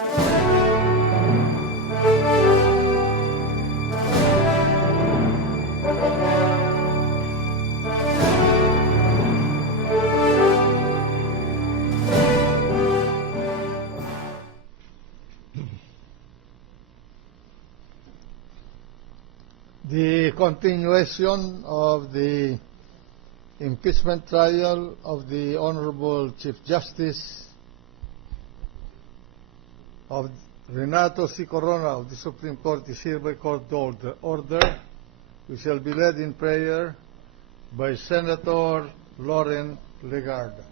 The continuation of the impeachment trial of the Honorable Chief Justice of Renato C. Corona of the Supreme Court is hereby called to order. We shall be led in prayer by Senator Loren Legarda.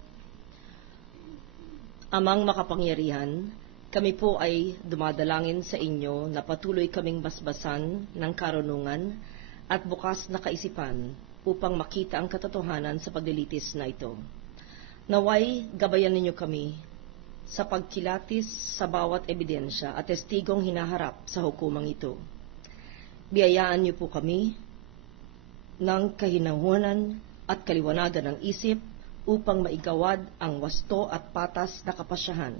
Amang makapangyarihan, kami po ay dumadalangin sa inyo na patuloy kaming basbasan ng karunungan at bukas na kaisipan upang makita ang katotohanan sa paglilitis na ito. Naway, gabayan ninyo kami sa pagkilatis sa bawat ebidensya at testigong hinaharap sa hukumang ito. Biyayaan niyo po kami ng kahinangunan at kaliwanagan ng isip upang maigawad ang wasto at patas na kapasyahan.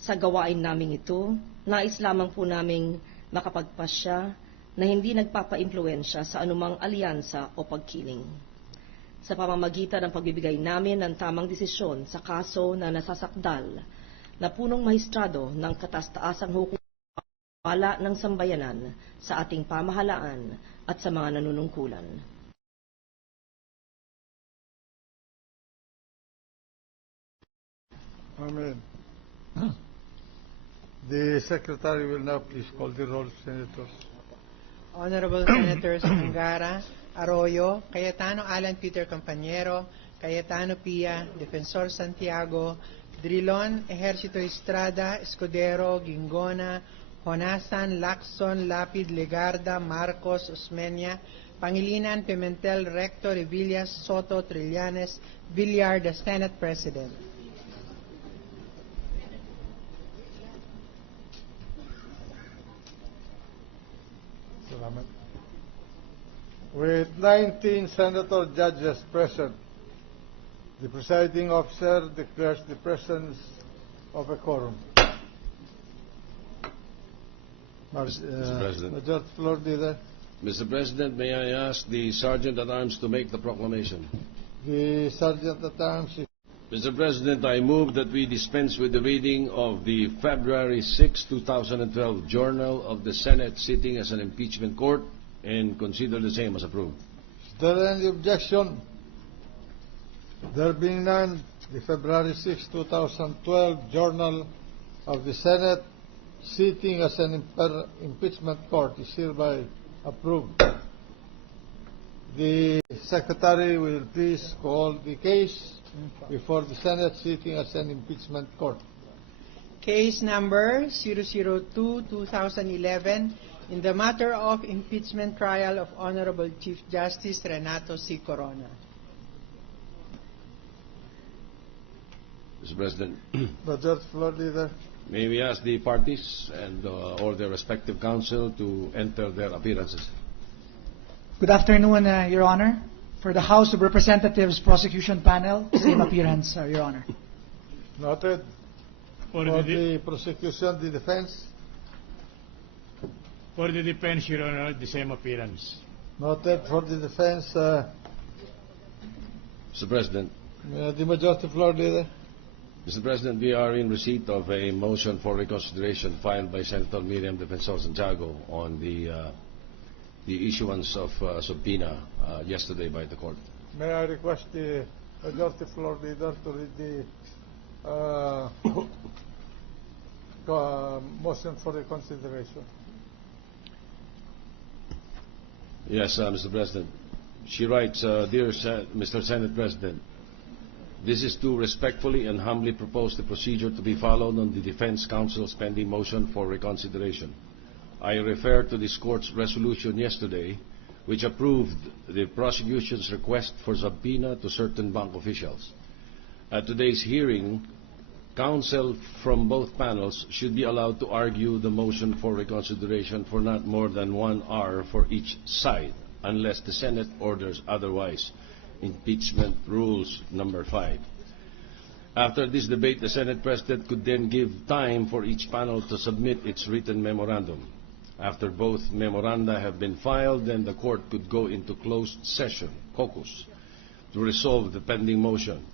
Sa gawain naming ito, nais lamang po naming makapagpasya na hindi nagpapaimpluwensya sa anumang alyansa o pagkiling. Sa pamamagitan ng pagbibigay namin ng tamang desisyon sa kaso na nasasakdal na punong mahistrado ng kataas-taasang hukumala ng sambayanan sa ating pamahalaan at sa mga nanunungkulan. Amen. The Secretary will now please call the roll, Senators. Honorable Senators Angara, Arroyo, Cayetano Alan Peter Compañero, Cayetano Pia, Defensor Santiago, Drilon, Ejercito Estrada, Escudero, Gingona, Honasan, Lacson, Lapid, Legarda, Marcos, Osmeña, Pangilinan, Pimentel, Recto, Revillas, Soto, Trillanes, Villar, the Senate President. With 19 senator judges present, the presiding officer declares the presence of a quorum. Mr. President. Majority Floor Leader. Mr. President, may I ask the Sergeant-at-Arms to make the proclamation? The Sergeant-at-Arms is... Mr. President, I move that we dispense with the reading of the February 6, 2012 Journal of the Senate sitting as an impeachment court and consider the same as approved. Is there any objection? There being none, the February 6, 2012 Journal of the Senate sitting as an impeachment court is hereby approved. The Secretary will please call the case before the Senate sitting as an impeachment court. Case number 002-2011 in the matter of impeachment trial of Honorable Chief Justice Renato C. Corona. Mr. President, Majority Floor Leader. may we ask the parties and or their respective counsel to enter their appearances. Good afternoon, Your Honor. For the House of Representatives Prosecution Panel, same appearance, Your Honor. Noted. For the prosecution, the defense. For the defense, Your Honor, the same appearance. Noted. For the defense, Mr. President, the Majority Floor Leader. Mr. President, we are in receipt of a motion for reconsideration filed by Senator Miriam Defensor Santiago on the issuance of subpoena yesterday by the court. May I request the Majority Floor Leader to read the motion for reconsideration? Yes, Mr. President. She writes, Dear Mr. Senate President, this is to respectfully and humbly propose the procedure to be followed on the Defense Counsel's pending motion for reconsideration. I refer to this Court's resolution yesterday, which approved the prosecution's request for subpoena to certain bank officials. At today's hearing, counsel from both panels should be allowed to argue the motion for reconsideration for not more than 1 hour for each side, unless the Senate orders otherwise. Impeachment Rules Number 5. After this debate, the Senate President could then give time for each panel to submit its written memorandum. After both memoranda have been filed, then the Court could go into closed session, caucus, to resolve the pending motion.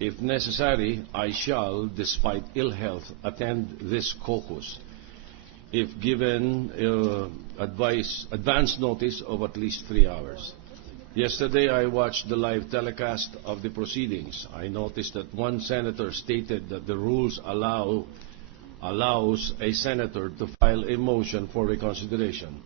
If necessary, I shall, despite ill health, attend this caucus, if given advance notice of at least 3 hours. Yesterday, I watched the live telecast of the proceedings. I noticed that one senator stated that the rules allows a senator to file a motion for reconsideration.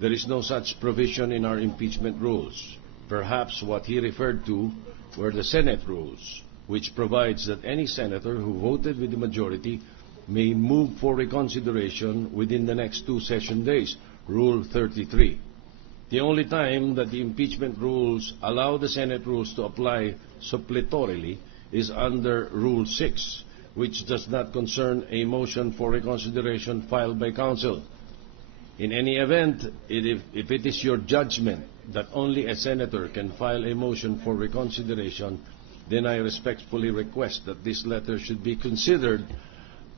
There is no such provision in our impeachment rules. Perhaps what he referred to were the Senate rules, which provides that any senator who voted with the majority may move for reconsideration within the next 2 session days, Rule 33. The only time that the impeachment rules allow the Senate rules to apply suppletorily is under Rule 6, which does not concern a motion for reconsideration filed by counsel. In any event, if it is your judgment that only a senator can file a motion for reconsideration, then I respectfully request that this letter should be considered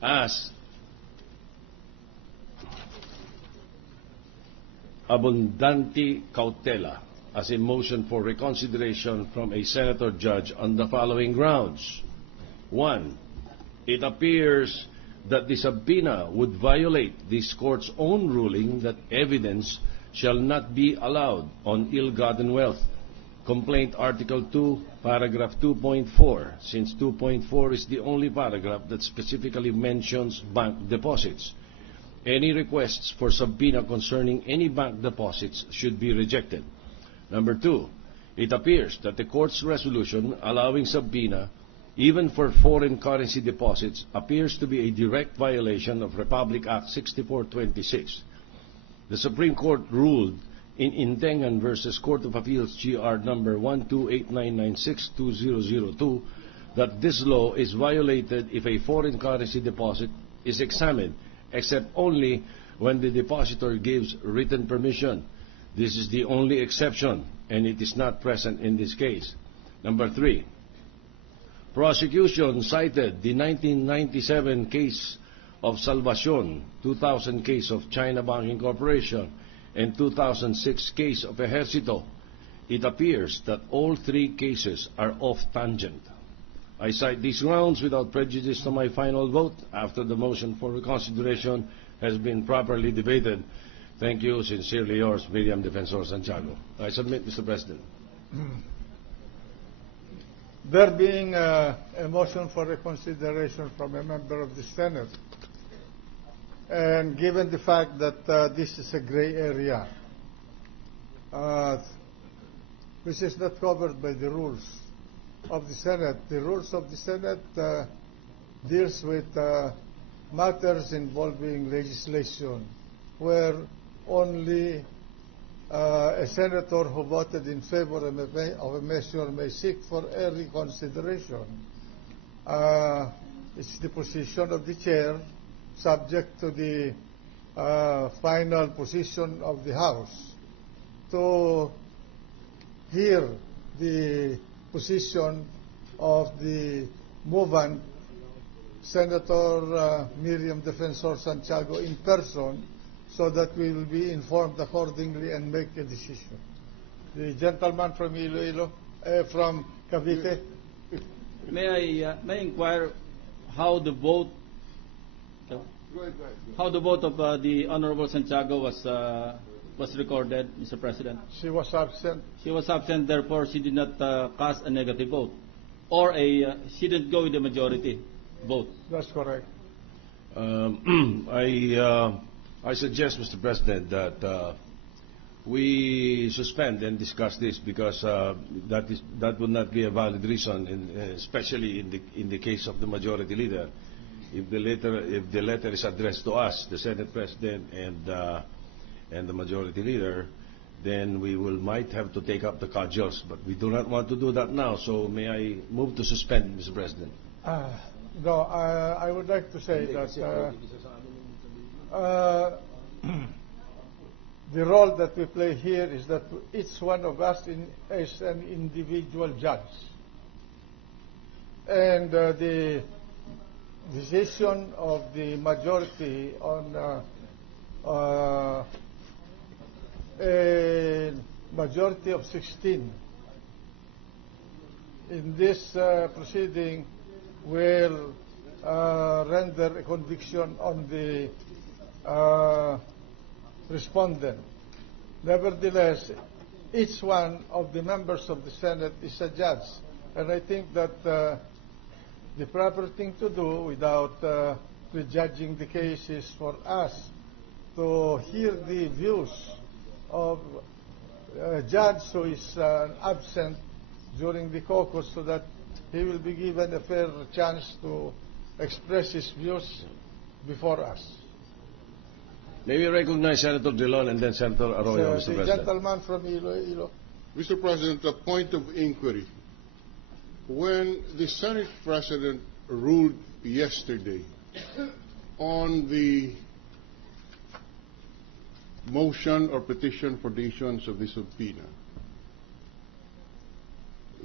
as abundante cautela, as a motion for reconsideration from a senator judge on the following grounds. 1. It appears that the subpoena would violate this court's own ruling that evidence shall not be allowed on ill-gotten wealth. Complaint Article 2, Paragraph 2.4, since 2.4 is the only paragraph that specifically mentions bank deposits. Any requests for subpoena concerning any bank deposits should be rejected. Number 2, it appears that the court's resolution allowing subpoena, even for foreign currency deposits, appears to be a direct violation of Republic Act 6426. The Supreme Court ruled in Intengan versus Court of Appeals GR number 12899620002 that this law is violated if a foreign currency deposit is examined, except only when the depositor gives written permission. This is the only exception, and it is not present in this case. Number 3, prosecution cited the 1997 case of Salvacion, 2000 case of China Banking Corporation, and 2006 case of Ejercito. It appears that all 3 cases are off tangent. I cite these grounds without prejudice to my final vote after the motion for reconsideration has been properly debated. Thank you. Sincerely yours, Miriam Defensor Santiago. I submit, Mr. President. There being a motion for reconsideration from a member of the Senate, and given the fact that this is a gray area, which is not covered by the rules of the Senate. The rules of the Senate deals with matters involving legislation, where only a senator who voted in favor of a measure may seek for a reconsideration. It's the position of the chair, subject to the final position of the House, to hear the position of the movant, Senator Miriam Defensor Santiago, in person, so that we will be informed accordingly and make a decision. The gentleman from Iloilo, from Cavite. May I inquire how the vote of the Honorable Santiago was recorded, Mr. President? She was absent. She was absent, therefore she did not cast a negative vote, or she didn't go with the majority vote. That's correct. I suggest, Mr. President, that we suspend and discuss this, because that would not be a valid reason, especially in the case of the majority leader. If the letter is addressed to us, the Senate President and the majority leader, then we might have to take up the cudgels, but we do not want to do that now. So may I move to suspend, Mr. President? No, I would like to say that the role that we play here is that each one of us is an individual judge. And the decision of the majority on a majority of 16 in this proceeding will render a conviction on the respondent. Nevertheless, each one of the members of the Senate is a judge, and I think that the proper thing to do without prejudging the case is for us to hear the views of a judge who is absent during the caucus, so that he will be given a fair chance to express his views before us. May we recognize Senator Drilon and then Senator Arroyo, Mr. The President. gentleman from Iloilo. Mr. President, a point of inquiry. When the Senate President ruled yesterday on the motion or petition for the issuance of the subpoena,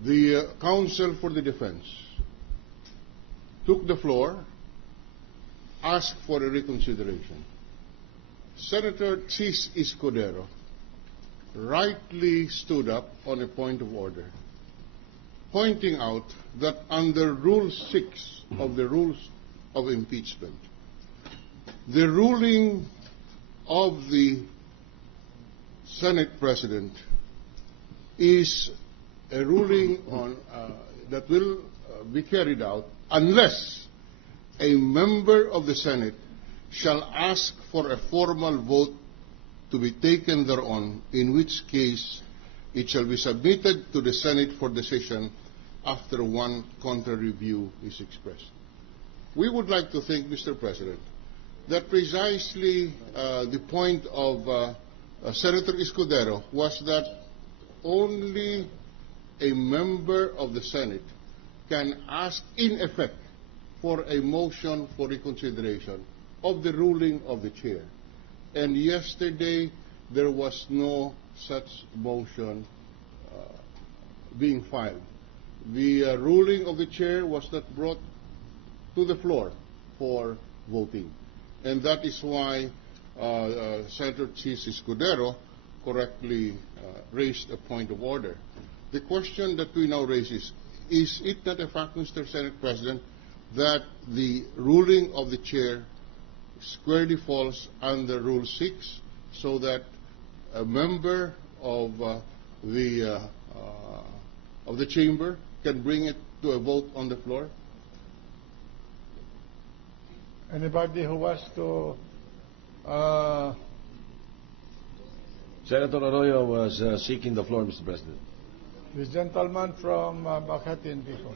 the counsel for the defense took the floor, asked for a reconsideration. Senator Chis Escudero rightly stood up on a point of order, pointing out that under Rule 6 of the Rules of Impeachment, the ruling of the Senate President is a ruling on that will be carried out unless a member of the Senate shall ask for a formal vote to be taken thereon, in which case it shall be submitted to the Senate for decision after one contrary view is expressed. We would like to think, Mr. President, that precisely the point of Senator Escudero was that only a member of the Senate can ask, in effect, for a motion for reconsideration of the ruling of the chair. And yesterday, there was no such motion being filed. The ruling of the chair was not brought to the floor for voting. And that is why Senator Chis Escudero correctly raised a point of order. The question that we now raise is it not a fact, Mr. Senate President, that the ruling of the chair squarely falls under Rule 6, so that a member of the chamber can bring it to a vote on the floor? Anybody who wants to... Senator Arroyo was seeking the floor, Mr. President. The gentleman from Makati and Bicol.